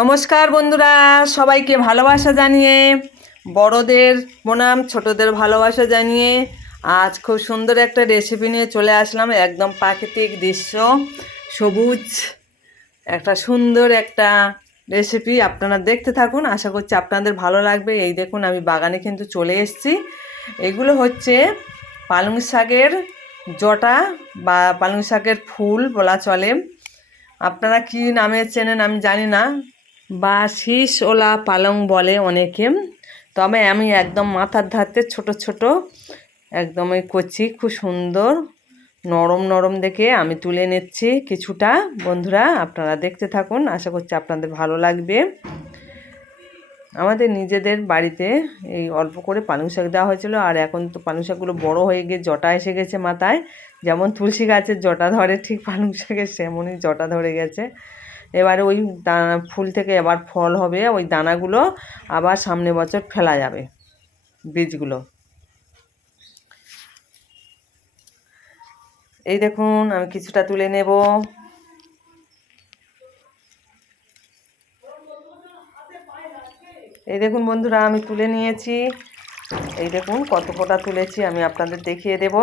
নমস্কার বন্ধুরা, সবাইকে ভালোবাসা জানিয়ে, বড়দের প্রণাম, ছোটদের ভালোবাসা জানিয়ে আজ খুব সুন্দর একটা রেসিপি নিয়ে চলে আসলাম। একদম প্রাকৃতিক দৃশ্য, সবুজ একটা সুন্দর একটা রেসিপি। আপনারা দেখতে থাকুন, আশা করছি আপনাদের ভালো লাগবে। এই দেখুন, আমি বাগানে কিন্তু চলে এসেছি। এগুলো হচ্ছে পালং শাকের জটা বা পালং শাকের ফুল বলা চলে। আপনারা কি নামে চেনেন আমি জানি না, বা শীষ ওলা পালং বলে অনেকে। তবে আমি একদম মাথার ধারতে ছোট ছোট একদম কচি, খুব সুন্দর নরম নরম দেখে আমি তুলে নিচ্ছি কিছুটা। বন্ধুরা আপনারা দেখতে থাকুন, আশা করছি আপনাদের ভালো লাগবে। আমাদের নিজেদের বাড়িতে এই অল্প করে পালং শাক দেওয়া হয়েছিল, আর এখন তো পালং শাকগুলো বড়ো হয়ে গিয়ে জটা এসে গেছে মাথায়। যেমন তুলসী গাছের জটা ধরে, ঠিক পালং শাকের সেমনই জটা ধরে গেছে। এবারে ওই দানা ফুল থেকে এবার ফল হবে, ওই দানাগুলো আবার সামনে বছর ফেলা যাবে, বীজগুলো। এই দেখুন, আমি কিছুটা তুলে নেব। এই দেখুন বন্ধুরা, আমি তুলে নিয়েছি। এই দেখুন কত কটা তুলেছি, আমি আপনাদের দেখিয়ে দেব।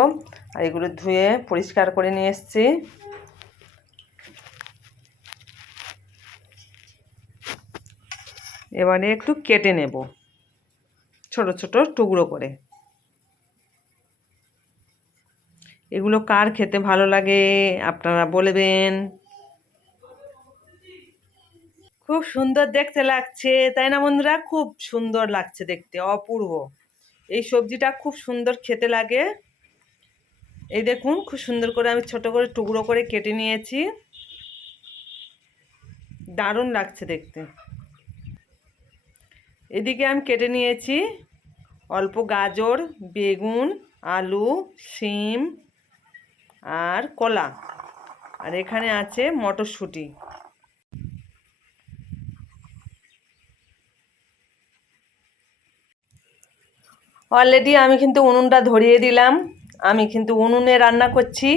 আর এগুলো ধুয়ে পরিষ্কার করে নিয়ে এসেছি। এবারে একটু কেটে নেব ছোট ছোট টুকরো করে। এগুলো কার খেতে ভালো লাগে আপনারা বলবেন। খুব সুন্দর দেখতে লাগছে, তাই না বন্ধুরা? খুব সুন্দর লাগছে দেখতে, অপূর্ব। এই সবজিটা খুব সুন্দর খেতে লাগে। এই দেখুন, খুব সুন্দর করে আমি ছোট করে টুকরো করে কেটে নিয়েছি। দারুণ লাগছে দেখতে। এদিকে আমি কেটে নিয়েছি অল্প গাজর, বেগুন, আলু, শিম আর কলা। আর এখানে আছে মটরশুঁটি। অলরেডি আমি কিন্তু উনুনটা ধরিয়ে দিলাম। আমি কিন্তু উনুনে রান্না করছি।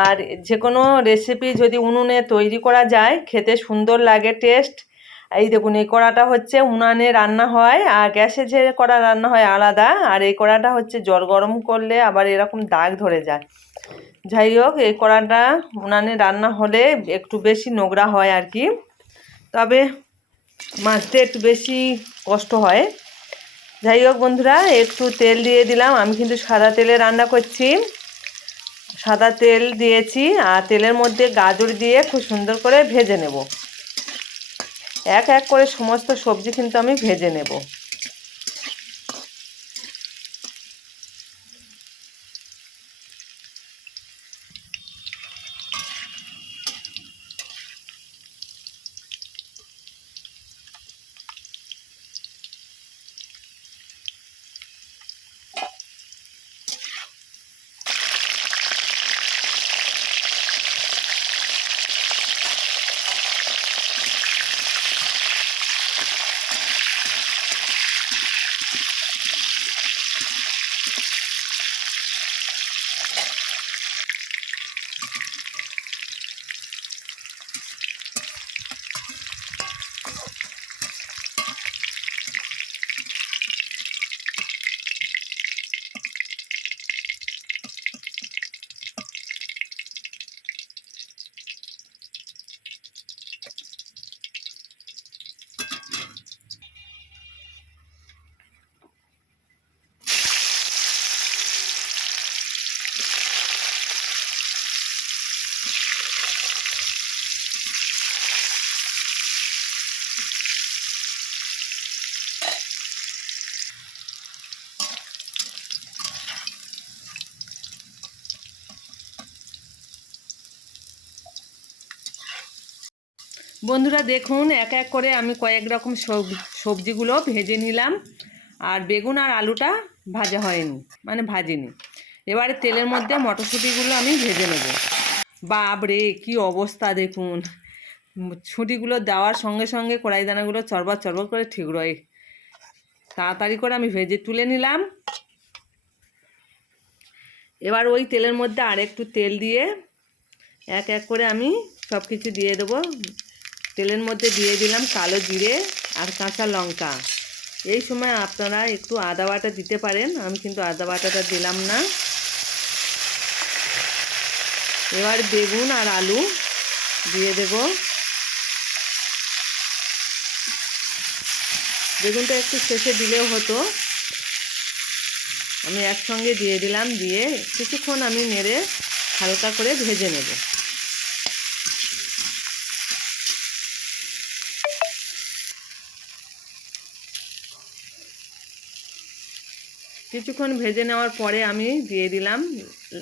আর যে কোনো রেসিপি যদি উনুনে তৈরি করা যায়, খেতে সুন্দর লাগে, টেস্ট। এই দেখুন, এই কড়াটা হচ্ছে উনানে রান্না হয়, আর গ্যাসে যে কড়া রান্না হয় আলাদা। আর এই কড়াটা হচ্ছে জল গরম করলে আবার এরকম দাগ ধরে যায়। যাই হোক, এই কড়াটা উনানে রান্না হলে একটু বেশি নোংরা হয় আর কি, তবে মাজতে একটু বেশি কষ্ট হয়। যাই হোক বন্ধুরা, একটু তেল দিয়ে দিলাম। আমি কিন্তু সাদা তেলে রান্না করছি। সাদা তেল দিয়েছি, আর তেলের মধ্যে গাজর দিয়ে খুব সুন্দর করে ভেজে নেব। এক এক করে সমস্ত সবজি কিন্তু আমি ভেজে নেব। বন্ধুরা দেখুন, এক এক করে আমি কয়েক রকম সবজিগুলো ভেজে নিলাম। আর বেগুন আর আলুটা ভাজা হয়নি, মানে ভাজিনি। এবারে তেলের মধ্যে মটরশুঁটিগুলো আমি ভেজে নেব। বাপরে কি অবস্থা দেখুন, ছুটিগুলো দেওয়ার সঙ্গে সঙ্গে কড়াই দানাগুলো চরবর চরবর করে ঠিক রয়ে। তাড়াতাড়ি করে আমি ভেজে তুলে নিলাম। এবার ওই তেলের মধ্যে আর একটু তেল দিয়ে এক এক করে আমি সব কিছু দিয়ে দেবো। তেলের মধ্যে দিয়ে দিলাম কালো জিরে আর কাঁচা লঙ্কা। এই সময় আপনারা একটু আদা বাটা দিতে পারেন, আমি কিন্তু আদা বাটাটা দিলাম না। এবার বেগুন আর আলু দিয়ে দেব। বেগুনটা একটু শেষে দিলেও হতো, আমি একসঙ্গে দিয়ে দিলাম। দিয়ে কিছুক্ষণ আমি নেড়ে হালকা করে ভেজে নেব। কিছুক্ষণ ভেজে নেওয়ার পরে আমি দিয়ে দিলাম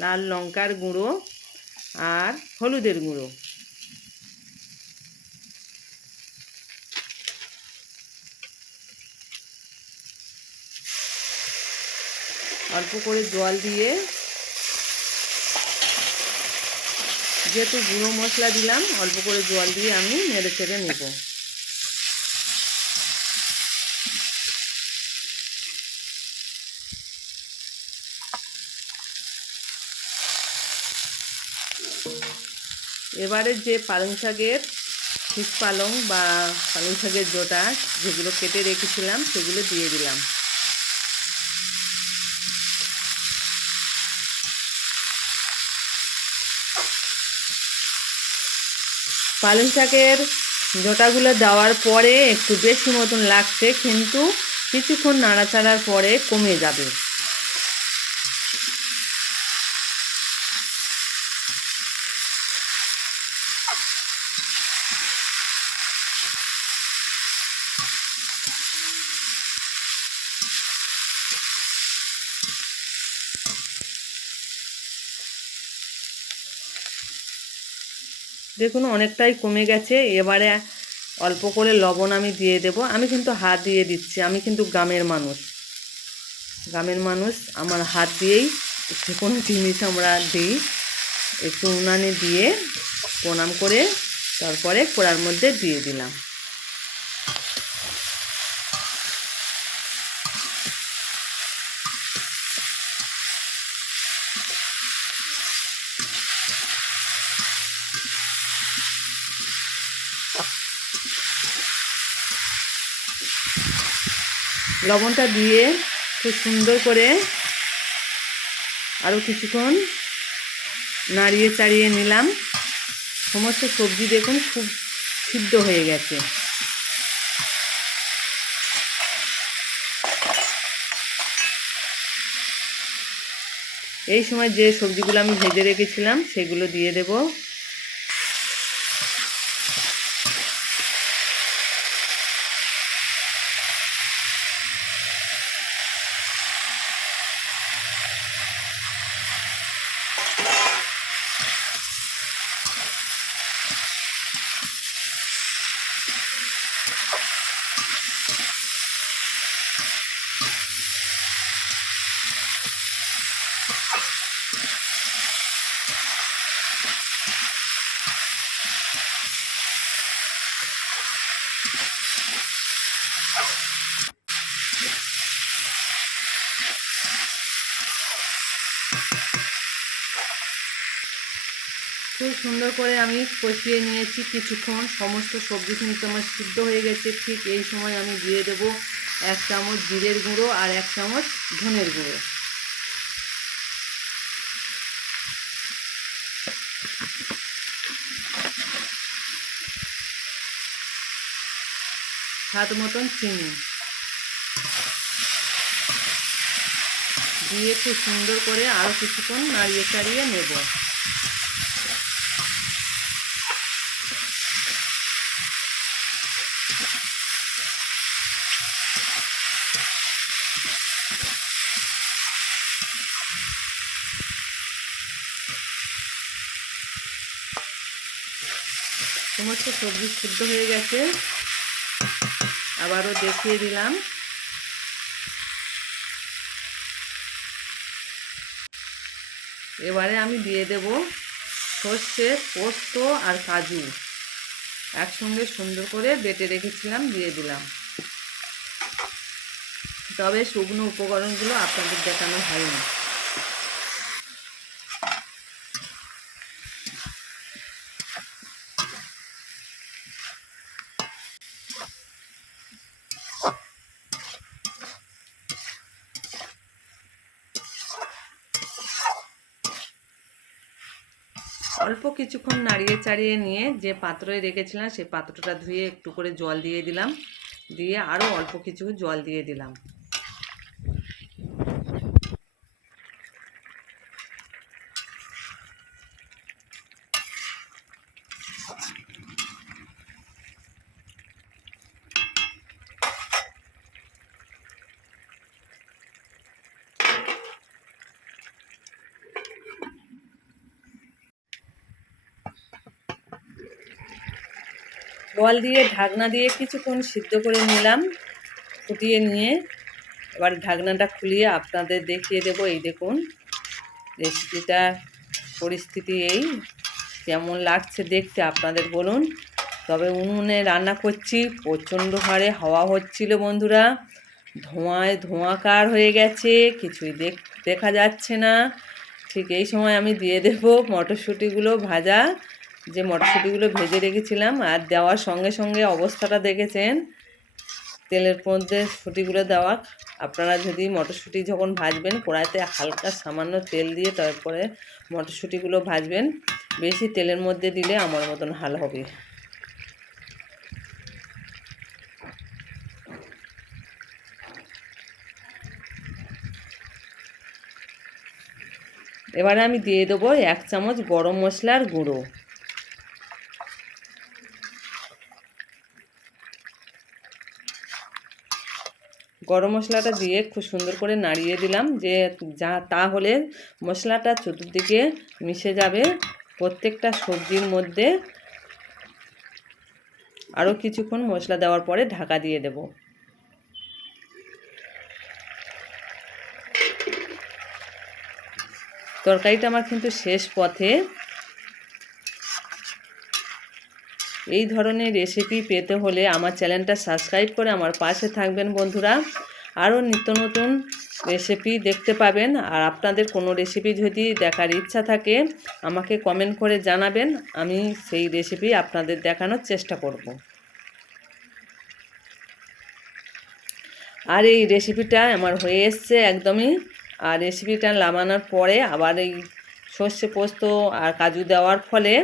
লাল লঙ্কার গুঁড়ো আর হলুদের গুঁড়ো। অল্প করে জল দিয়ে, যেহেতু গুঁড়ো মশলা দিলাম, অল্প করে জল দিয়ে আমি নেড়ে চেড়ে নেব। এবারে যে পালং শাকের শীষ পালং বা পালং শাকের জোটা যেগুলো কেটে রেখেছিলাম সেগুলো দিয়ে দিলাম। পালং শাকের জোটাগুলো দেওয়ার পরে একটু বেশি মতন লাগছে, কিন্তু কিছুক্ষণ নাড়াচাড়ার পরে কমে যাবে। দেখুন অনেকটাই কমে গেছে। এবারে অল্প করে লবণ আমি দিয়ে দেব। আমি কিন্তু হাত দিয়ে দিচ্ছি, আমি কিন্তু গ্রামের মানুষ, আমার হাত দিয়েই যে কোনো জিনিস আমরা দিই। একটু উনানে দিয়ে প্রণাম করে তারপরে কড়ার মধ্যে দিয়ে দিলাম। লবণটা দিয়ে খুব সুন্দর করে আরও কিছুক্ষণ নাড়িয়ে চাড়িয়ে নিলাম। সমস্ত সবজি দেখুন খুব সিদ্ধ হয়ে গেছে। এই সময় যে সবজিগুলো আমি ভেজে রেখেছিলাম সেগুলো দিয়ে দেব। খুব সুন্দর করে আমি কষিয়ে নিয়েছি কিছুক্ষণ। সমস্ত সবজি কিন্তু আমার সিদ্ধ হয়ে গেছে। ঠিক এই সময় আমি দিয়ে দেব 1 চামচ জিরের গুঁড়ো আর 1 চামচ ধনের গুঁড়ো। স্বাদ মতন চিনি দিয়ে খুব সুন্দর করে আরও কিছুক্ষণ নাড়িয়ে চাড়িয়ে নেব। সমস্ত সবজি সিদ্ধ হয়ে গেছে, আবারও দেখিয়ে দিলাম। এবারে আমি দিয়ে দেব সর্ষে, পোস্ত আর কাজু একসঙ্গে সুন্দর করে বেটে রেখেছিলাম, দিয়ে দিলাম। তবে শুকনো উপকরণগুলো আপনাদের দেখানো হয়নি। অল্প কিছুক্ষণ নাড়িয়ে চাড়িয়ে নিয়ে যে পাত্রে রেখেছিলাম সেই পাত্রটা ধুয়ে একটু করে জল দিয়ে দিলাম, দিয়ে আরও অল্প কিছু জল দিয়ে দিলাম। জল দিয়ে ঢাকনা দিয়ে কিছুক্ষণ সিদ্ধ করে নিলাম, ফুটিয়ে নিয়ে এবার ঢাকনাটা খুলিয়ে আপনাদের দেখিয়ে দেবো। এই দেখুন রেসিপিটা পরিস্থিতি এই, কেমন লাগছে দেখতে আপনাদের বলুন। তবে উনুনে রান্না করছি, প্রচণ্ড হারে হাওয়া হচ্ছিল বন্ধুরা, ধোঁয়ায় ধোঁয়াকার হয়ে গেছে, কিছুই দেখা যাচ্ছে না। ঠিক এই সময় আমি দিয়ে দেব মটরশুঁটিগুলো ভাজা, যে মটরশুঁটিগুলো ভেজে রেখেছিলাম, আর দেওয়ার সঙ্গে সঙ্গে অবস্থাটা দেখেছেন তেলের মধ্যে শুঁটিগুলো দেওয়া। আপনারা যদি মটরশুঁটি যখন ভাজবেন কড়াইতে হালকা সামান্য তেল দিয়ে তারপরে মটরশুঁটিগুলো ভাজবেন, বেশি তেলের মধ্যে দিলে আমার মতন হাল হবে। এবারে আমি দিয়ে দেবো 1 চামচ গরম মশলার গুঁড়ো। গরম মশলাটা দিয়ে খুব সুন্দর করে নাড়িয়ে দিলাম, যে তাহলে মশলাটা চতুর্দিকে মিশে যাবে প্রত্যেকটা সবজির মধ্যে। আরও কিছুক্ষণ মশলা দেওয়ার পরে ঢাকা দিয়ে দেব। তরকারিটা আমার কিন্তু শেষ পথে। এই ধরনের রেসিপি পেতে হলে আমার চ্যানেলটা সাবস্ক্রাইব করে আমার পাশে থাকবেন বন্ধুরা। আরও নিত্য নতুন রেসিপি দেখতে পাবেন। আর আপনাদের কোনো রেসিপি যদি দেখার ইচ্ছা থাকে আমাকে কমেন্ট করে জানাবেন, আমি সেই রেসিপি আপনাদের দেখানোর চেষ্টা করব। আর এই রেসিপিটা আমার হয়ে এসছে একদমই। আর রেসিপিটা নামানোর পরে আবার এই সর্ষে পোস্ত আর কাজু দেওয়ার ফলে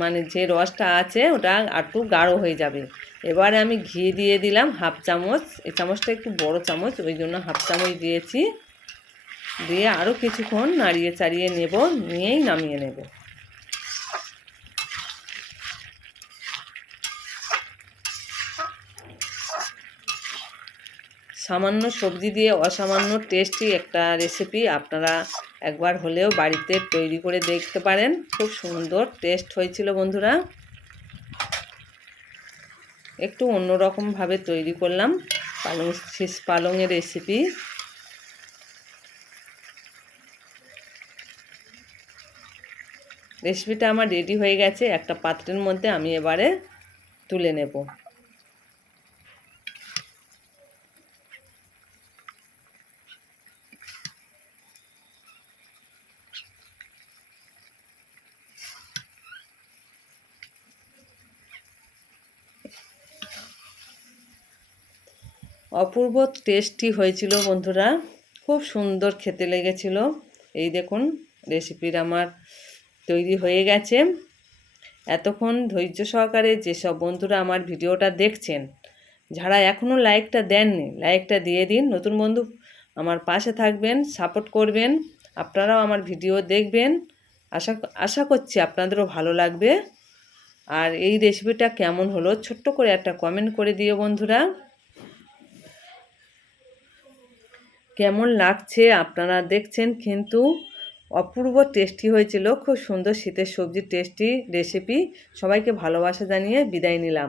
মানে যে রসটা আছে ওটা একটু গাঢ় হয়ে যাবে। এবারে আমি ঘি দিয়ে দিলাম 1/2 চামচ, এই চামচটা একটু বড় চামচ ওই জন্য 1/2 চামচ দিয়েছি। দিয়ে আরও কিছুক্ষণ নাড়িয়ে চাড়িয়ে নেব, নিয়েই নামিয়ে নেব। সামান্য সবজি দিয়ে অসামান্য টেস্টি একটা রেসিপি, আপনারা একবার হলেও বাড়িতে তৈরি করে দেখতে পারেন। খুব সুন্দর টেস্ট হয়েছিল বন্ধুরা। একটু অন্যরকমভাবে তৈরি করলাম পালংয়ের রেসিপি। রেসিপিটা আমার রেডি হয়ে গেছে, একটা পাত্রের মধ্যে আমি এবারে তুলে নেব। অপূর্ব টেস্টি হয়েছিল বন্ধুরা, খুব সুন্দর খেতে লেগেছিল। এই দেখুন রেসিপির আমার তৈরি হয়ে গেছে। এতক্ষণ ধৈর্য সহকারে যেসব বন্ধুরা আমার ভিডিওটা দেখছেন, যারা এখনও লাইকটা দেননি লাইকটা দিয়ে দিন। নতুন বন্ধু আমার পাশে থাকবেন, সাপোর্ট করবেন, আপনারাও আমার ভিডিও দেখবেন। আশা করছি আপনাদেরও ভালো লাগবে। আর এই রেসিপিটা কেমন হলো ছোট্ট করে একটা কমেন্ট করে দিও বন্ধুরা। কেমন লাগছে আপনারা দেখছেন, কিন্তু অপূর্ব টেস্টি হয়েছিল। খুব সুন্দর শীতের সবজির টেস্টি রেসিপি। সবাইকে ভালোবাসা জানিয়ে বিদায় নিলাম।